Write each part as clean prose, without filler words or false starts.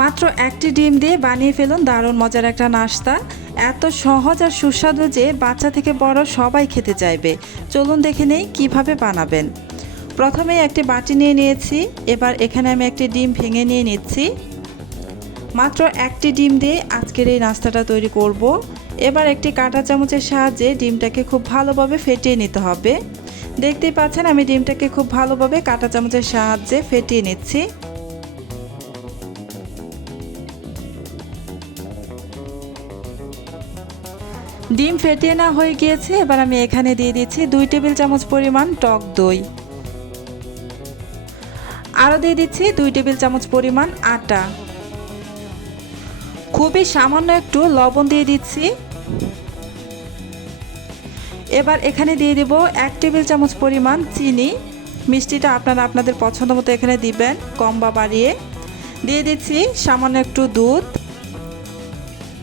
মাত্র একটি ডিম দিয়ে বানিয়ে ফেলুন দারুণ মজার একটা নাস্তা। এত সহজ আর সুস্বাদু যে বাচ্চা থেকে বড় সবাই খেতে চাইবে। চলুন দেখে নেই কীভাবে বানাবেন। প্রথমেই একটি বাটি নিয়ে নিয়েছি। এবার এখানে আমি একটি ডিম ভেঙে নিয়ে নিচ্ছি। মাত্র একটি ডিম দিয়ে আজকের এই নাস্তাটা তৈরি করব। এবার একটি কাঁটা চামচের সাহায্যে ডিমটাকে খুব ভালোভাবে ফেটিয়ে নিতে হবে। দেখতেই পাচ্ছেন আমি ডিমটাকে খুব ভালোভাবে কাঁটা চামচের সাহায্যে ফেটিয়ে নিচ্ছি। ডিম ফেটিয়ে না হয়ে গিয়েছে। এবার আমি এখানে দিয়ে দিচ্ছি 2 টেবিল চামচ পরিমাণ টক দই। আরও দিয়ে দিচ্ছি 2 টেবিল চামচ পরিমাণ আটা। খুবই সামান্য একটু লবণ দিয়ে দিচ্ছি। এবার এখানে দিয়ে দেব 1 টেবিল চামচ পরিমাণ চিনি। মিষ্টিটা আপনারা আপনাদের পছন্দ মতো এখানে দিবেন, কম বা বাড়িয়ে। দিয়ে দিচ্ছি সামান্য একটু দুধ,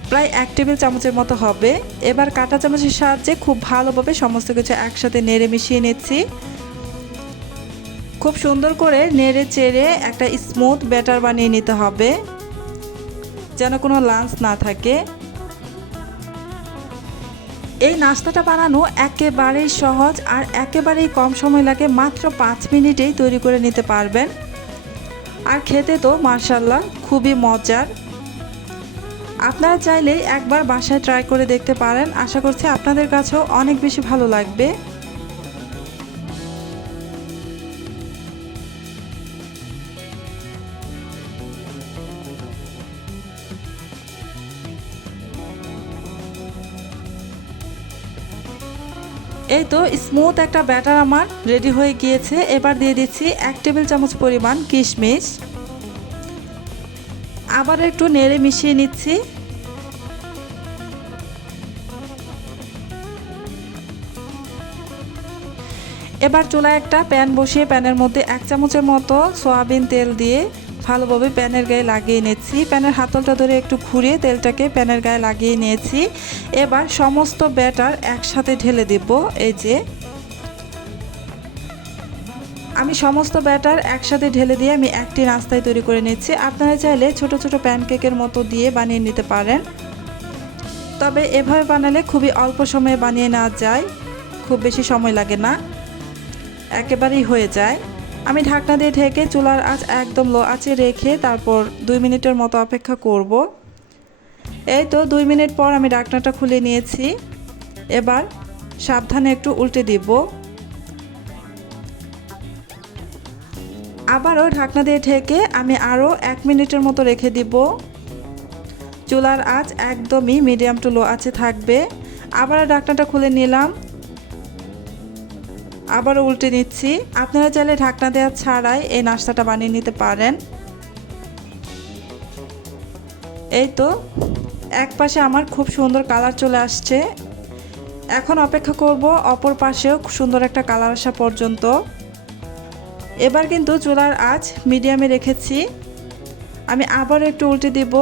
প্রায় 1 টেবিল চামচের মতো হবে। এবার কাঁটা চামচের সাহায্যে খুব ভালোভাবে সমস্ত কিছু একসাথে নেড়ে মিশিয়ে নিচ্ছি। খুব সুন্দর করে নেড়ে চেড়ে একটা স্মুথ ব্যাটার বানিয়ে নিতে হবে, যেন কোনো লাঞ্চ না থাকে। এই নাস্তাটা বানানো একেবারেই সহজ আর একেবারেই কম সময় লাগে। মাত্র 5 মিনিটেই তৈরি করে নিতে পারবেন। আর খেতে তো মাশাআল্লাহ খুবই মজার। আপনারা চাইলে একবার বাসায় ট্রাই করে দেখতে পারেন। আশা করছি আপনাদের কাছেও অনেক বেশি ভালো লাগবে। এই তো স্মুথ একটা ব্যাটার আমার রেডি হয়ে গিয়েছে। এবার দিয়ে দিচ্ছি 1 টেবিল চামচ পরিমাণ কিশমিশ। আবার একটু নেড়ে মিশিয়ে নিচ্ছি। এবার চুলায় একটা প্যান বসিয়ে প্যানের মধ্যে 1 চামচের মতো সয়াবিন তেল দিয়ে ভালোভাবে প্যানের গায়ে লাগিয়ে নিচ্ছি। প্যানের হাতলটা ধরে একটু ঘুরিয়ে তেলটাকে প্যানের গায়ে লাগিয়ে নিয়েছি। এবার সমস্ত ব্যাটার একসাথে ঢেলে দেব। এই যে আমি সমস্ত ব্যাটার একসাথে ঢেলে দিয়ে আমি একটি নাস্তায় তৈরি করে নিচ্ছি। আপনারা চাইলে ছোট ছোট প্যানকেকের মতো দিয়ে বানিয়ে নিতে পারেন, তবে এভাবে বানালে খুবই অল্প সময়ে বানিয়ে নেওয়া যায়, খুব বেশি সময় লাগে না, একেবারেই হয়ে যায়। আমি ঢাকনা দিয়ে ঢেকে চুলার আঁচ একদম লো আঁচে রেখে তারপর 2 মিনিটের মতো অপেক্ষা করব। এই তো 2 মিনিট পর আমি ঢাকনাটা খুলে নিয়েছি। এবার সাবধানে একটু উল্টে দিব। আবারও ঢাকনা দিয়ে ঢেকে আমি আরও 1 মিনিটের মতো রেখে দিব। চুলার আঁচ একদমই মিডিয়াম টু লো আঁচে থাকবে। আবারও ঢাকনাটা খুলে নিলাম, আবারও উল্টে নিচ্ছি। আপনারা চাইলে ঢাকনা দেওয়া ছাড়াই এই নাস্তাটা বানিয়ে নিতে পারেন। এই তো এক পাশে আমার খুব সুন্দর কালার চলে আসছে। এখন অপেক্ষা করব অপর পাশেও সুন্দর একটা কালার আসা পর্যন্ত। এবার কিন্তু চুলার আঁচ মিডিয়ামে রেখেছি। আমি আবার একটু উল্টে দিব।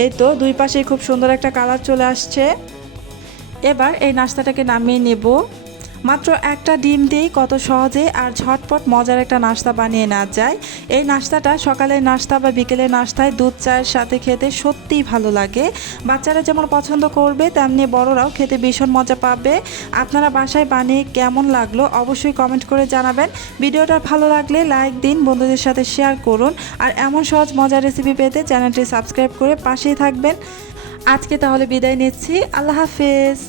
এই তো 2 পাশেই খুব সুন্দর একটা কালার চলে আসছে। এবার এই নাস্তাটাকে নামিয়ে নেব। মাত্র একটা ডিম দিয়েই কত সহজে আর ঝটপট মজার একটা নাস্তা বানিয়ে নেওয়া যায়। এই নাস্তাটা সকালের নাস্তা বা বিকেলের নাস্তায় দুধ চায়ের সাথে খেতে সত্যিই ভালো লাগে। বাচ্চারা যেমন পছন্দ করবে তেমনি বড়রাও খেতে ভীষণ মজা পাবে। আপনারা বাসায় বানিয়ে কেমন লাগলো অবশ্যই কমেন্ট করে জানাবেন। ভিডিওটা ভালো লাগলে লাইক দিন, বন্ধুদের সাথে শেয়ার করুন। আর এমন সহজ মজার রেসিপি পেতে চ্যানেলটি সাবস্ক্রাইব করে পাশেই থাকবেন। আজকে তাহলে বিদায় নিচ্ছি। আল্লাহ হাফেজ।